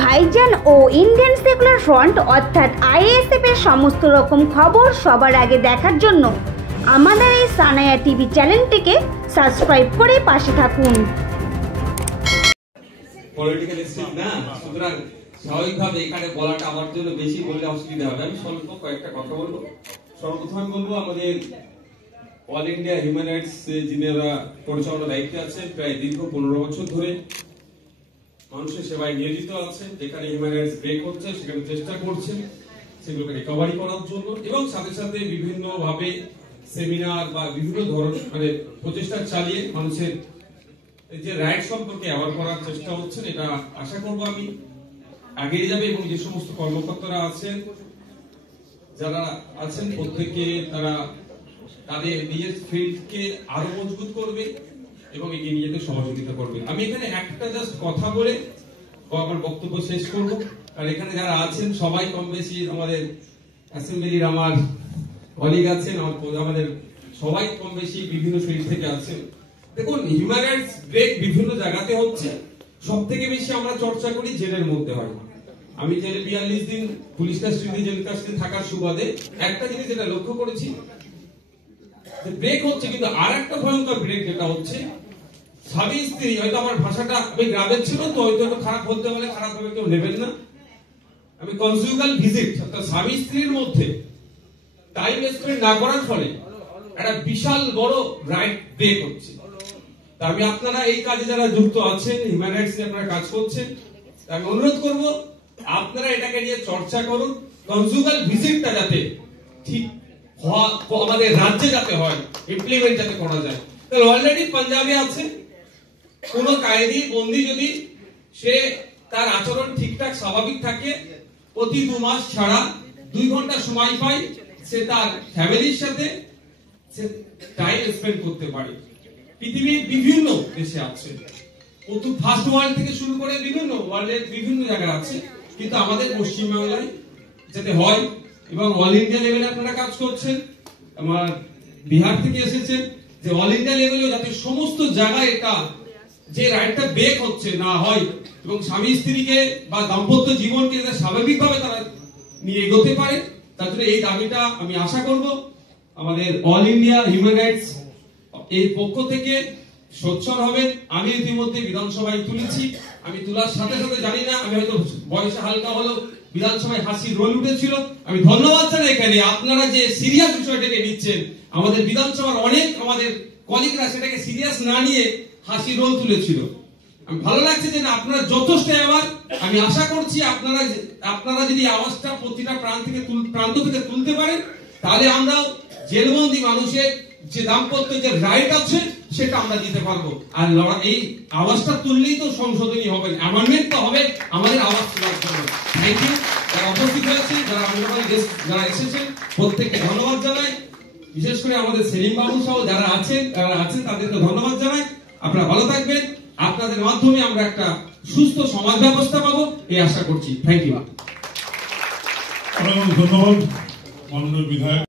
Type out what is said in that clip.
ভাইজান ও Indian secular front অর্থাৎ ISF এর সমস্ত রকম খবর সবার আগে দেখার জন্য আমাদের এই সানায়া টিভি চ্যানেলটিকে সাবস্ক্রাইব করে পাশে থাকুন। পলিটিক্যাল স্টেট না, সুতরাং স্বাভাবিকভাবে এখানে বলাটা আমার জন্য বেশি বললে অসুবিধা হবে। আমি স্বল্প কয়েকটা কথা বলবো। সর্বপ্রথম বলবো, আমাদের অল ইন্ডিয়া হিউম্যান রাইটস যিনারা পরিচালনার দায়িত্বে আছেন, প্রায় দীর্ঘ 15 বছর ধরে মানুষের সেবায় নিয়োজিত আছেন। যেখানে হিউম্যান রাইটস ব্রেক হচ্ছে সেখানে চেষ্টা করছেন সেগুলোকে রিকভারি করার জন্য, এবং সাথে সাথে বিভিন্ন ভাবে সেমিনার বা বিভিন্ন ধরনের প্রচেষ্টা চালিয়ে মানুষের যে রাইট সম্পর্কে অ্যাওয়ার করার চেষ্টা হচ্ছে। এটা আশা করবো আমি এগিয়ে যাবে, এবং যে সমস্ত কর্মকর্তারা আছেন যারা আছেন প্রত্যেকে তারা তাদের নিজের ফিল্ডকে আরো মজবুত করবে এবং এগিয়ে নিজেদের সহযোগিতা করবে। আমি এখানে একটা জাস্ট কথা বলে আমার বক্তব্য শেষ করব। আর এখানে যারা আছেন সবাই কম বেশি আমাদের অ্যাসেম্বলির আমার কলিগ আছেন, আমাদের সবাই কম বেশি বিভিন্ন ফিল্ড থেকে আছেন। দেখুন, হিউম্যান রাইটস ব্রেক বিভিন্ন জায়গাতে হচ্ছে। সব থেকে বেশি আমরা চর্চা করি জেলের মধ্যে হয়। আমি জেলে 42 দিন পুলিশ কাস্টডি জেল কাস্টডি থাকার সুবাদে একটা জিনিস যেটা লক্ষ্য করেছি, ব্রেক হচ্ছে, কিন্তু আর একটা ভয়ঙ্কর ব্রেক যেটা হচ্ছে স্বামী স্ত্রী, হয়তো আমার ভাষাটা আমি গ্রামের ছিল তো হয়তো খারাপ বলতে পারে, খারাপ ভাবে কেউ নেবেন না, আমি কনজুগাল ভিজিট অর্থাৎ স্বামী স্ত্রীর মধ্যে টাইম স্পেন্ড না করার ফলে একটা বিশাল বড় রাইট ব্রেক হচ্ছে। তা আমি আপনারা এই কাজে যারা যুক্ত আছেন, হিউম্যান রাইটস নিয়ে আপনারা কাজ করছেন, আমি অনুরোধ করব আপনারা এটাকে নিয়ে চর্চা করুন। কনজুগাল ভিজিটটা যাতে ঠিক আমাদের রাজ্যে যাতে হয়, ইমপ্লিমেন্ট যাতে করা যায়। তাহলে অলরেডি পাঞ্জাবে আছে, কোন কায়েদি বন্দি যদি সে তার আচরণ ঠিকঠাক স্বাভাবিক থাকে, প্রতি 2 মাস ছাড়া 2 ঘন্টা সময় পায়, সে তার ফ্যামিলির সাথে সে টাইম স্পেন্ড করতে পারে। পৃথিবীর বিভিন্ন দেশে আছে, ফার্স্ট ওয়ার্ল্ড থেকে শুরু করে বিভিন্ন ওয়ার্ল্ডের বিভিন্ন জায়গায় আছে, কিন্তু আমাদের পশ্চিমবাংলায় যাতে হয়, এবং অল ইন্ডিয়া লেভেলে আপনারা কাজ করছেন। আমার বিহার থেকে এসেছে যে অল ইন্ডিয়া লেভেলেও যাতে সমস্ত জায়গায় এটা যে রাইটটা ব্রেক হচ্ছে না হয়, এবং স্বামী স্ত্রীকে বা দাম্পত্য জীবনকে যাতে স্বাভাবিকভাবে তারা নিয়ে এগোতে পারে, তার জন্য এই দাবিটা আমি আশা করব আমাদের অল ইন্ডিয়া হিউম্যান রাইটস এর পক্ষ থেকে সোচ্চার হবেন। আমি ইতিমধ্যে বিধানসভায় তুলেছি, আমি তোলার সাথে সাথে জানি না, আমি হয়তো বয়সে হালকা হলো বিধানসভায় হাসির রোল উঠেছিল। আমি ধন্যবাদ জানাই এখানে আপনারা যে সিরিয়াস বিষয়টাকে নিচ্ছেন। আমাদের বিধানসভার অনেক আমাদের কলিগরা সেটাকে সিরিয়াস না নিয়ে হাসির রোল তুলেছিল। আমি ভালো লাগছে যে আপনারা যথেষ্ট আবার, আমি আশা করছি আপনারা যদি আওয়াজটা প্রতিটা প্রান্ত থেকে তুলতে পারেন, তাহলে আমরা জেলবন্দি মানুষের যে দাম্পত্য যে রাইট আছে সেটা আমরা দিতে পারবো। আর এই আওয়াজটা তুললেই তো সংশোধনী হবে, অ্যামেন্ডমেন্ট তো হবে আমাদের আওয়াজ তোলার জন্য। থ্যাংক ইউ যারা উপস্থিত হয়েছে, যারা এসেছেন প্রত্যেককে ধন্যবাদ জানাই। বিশেষ করে আমাদের সেলিম বাবু সহ যারা আছেন তাদেরকে ধন্যবাদ জানাই। আপনারা ভালো থাকবেন, আপনাদের মাধ্যমে আমরা একটা সুস্থ সমাজ ব্যবস্থা পাবো এই আশা করছি। Thank you. ধন্যবাদ মাননীয় বিধায়ক।